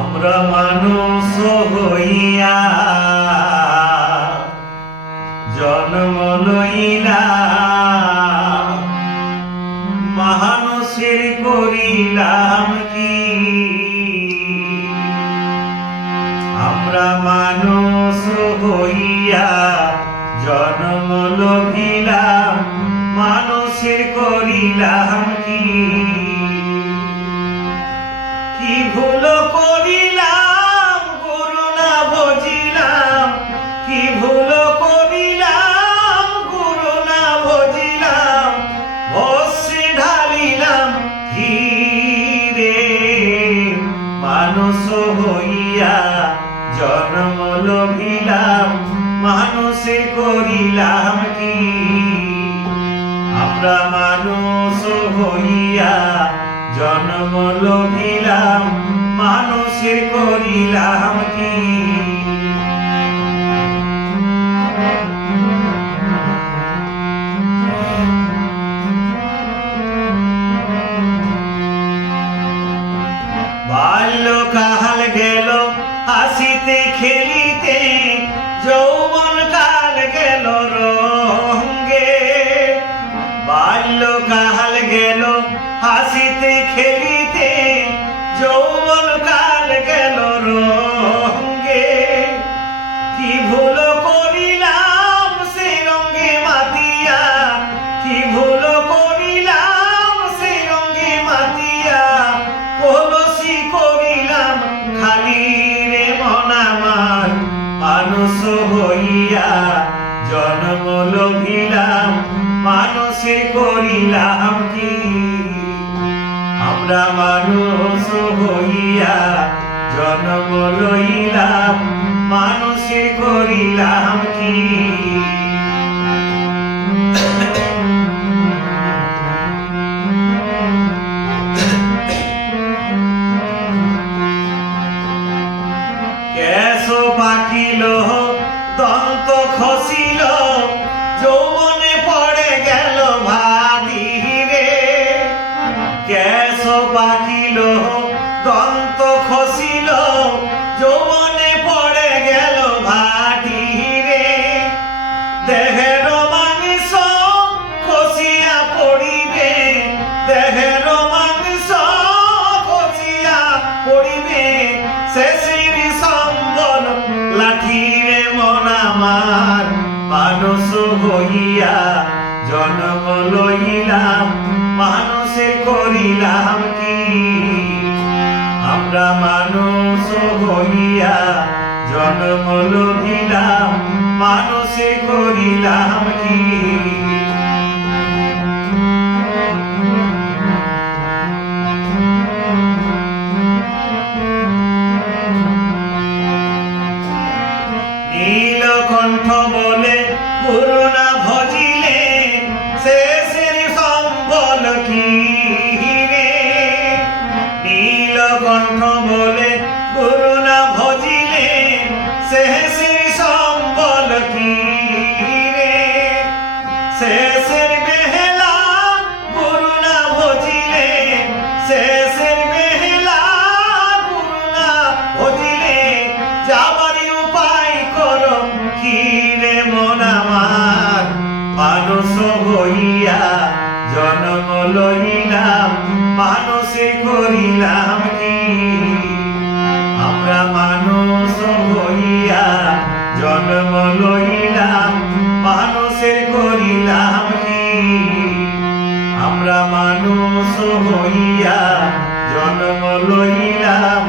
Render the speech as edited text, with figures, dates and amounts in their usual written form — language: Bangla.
আমরা মানুষ হইয়া জন্ম লইলাম, মানুষের করিলাম কি? আমরা মানুষ হইয়া জন্ম লভিলাম, মানুষের করিলাম কি? কি ভুল করিলাম গুরু না ভজিলাম, কি ভুল করিলাম গুরু না ভজিলাম, ভস্মে ঢালিলাম ধীরে। মানুষ হইয়া জন্ম লভিলাম, মানুষে করিলাম কি? আমরা মানুষ হইয়া জন্ম লভিলাম, মানুষে করিলাম কি? বাল্যকাল গেল হাসিতে খেলিতে, যৌবন কাল গেল রঙ্গে। বাল্যকাল গেল হাসিতে খেলিতে, যৌবন কাল গেল রঙ্গে। কি ভুল করিলাম সে রঙ্গে মাতিয়া, কি ভুল করিলাম সে রঙ্গে মাতিয়া, কলসি করিলাম খালি রে মন আমার। মানুষ হইয়া জন্ম লভিলাম, মানুষে করিলাম কি? আমরা মানুষ হইয়া জন্ম লইলাম, মানুষে করিলাম কি? কেশ পাকিল দন্ত খসিল, যৌবনে পড়ে গেল ভাগি রে। কেশ পাকিল দন্ত খসিল, যৌবনে পড়ে গেল ভাগি রে। দেহের মাংস খসিয়া পড়িবে, দেহের মাংস খসিয়া পড়িবে, শেষের সম্বল লাঠিরে মন আমার। মানুষ হইয়া জন্ম লইলাম, মানুষে করিলাম কি? আমরা মানুষ হইয়া জন্ম লভিলাম, মানুষে করিলাম কি? নীলকণ্ঠ বলে গুরু না ভজিলে, শেষের সম্বল কি রে? নীলকণ্ঠ বলে গুরু না ভজিলে, শেষের সম্বল কি রে? শেষের বেহেলা গুরু না ভজিলে, শেষের বেহেলা গুরু না ভজিলে, যাবার উপায় করো কি রে মন আমার। মানুষ হইয়া জন্ম লইলাম, মানুষে করিলাম কি? আমরা মানুষ হইয়া জন্ম লইলাম, মানুষে করিলাম কি? আমরা মানুষ হইয়া জন্ম লইলাম,